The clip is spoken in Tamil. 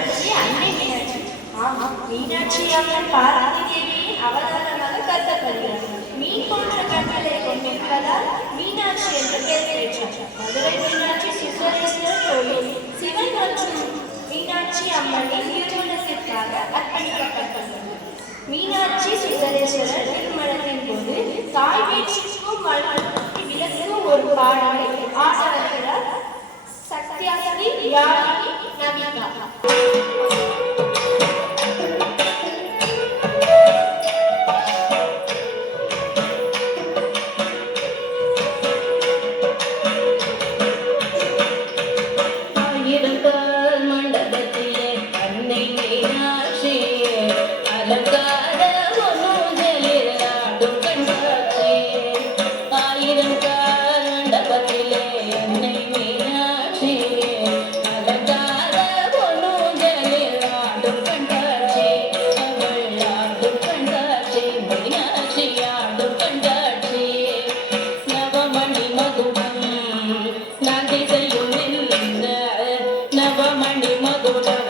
மீனாட்சி அன்னை மீனாட்சி. ஆமாம், மீனாட்சி அம்மன் பார்வதி தேவியின் அவதாரமாக கருதப்படுகிறார். மீன் போன்ற கண்களை கொண்டிருப்பதால் மீனாட்சி என்று பெயர் பெற்றார். மதுரை மீனாட்சி சுந்தரேஸ்வரர் கோயில் சிவன் மற்றும் மீனாட்சி அம்மனின் திருமணத்திற்காக அர்ப்பணிக்கப்பட்டுள்ளது. மீனாட்சி சுந்தரேஸ்வரர் திருமணத்தின் போது தாய் வீட்டிற்கும் விளக்கும் ஒரு பாடலை ஆட வருகிறார் சத்யாஸ்ரீ யாழினி நவிகா. நவமணி மகுடம்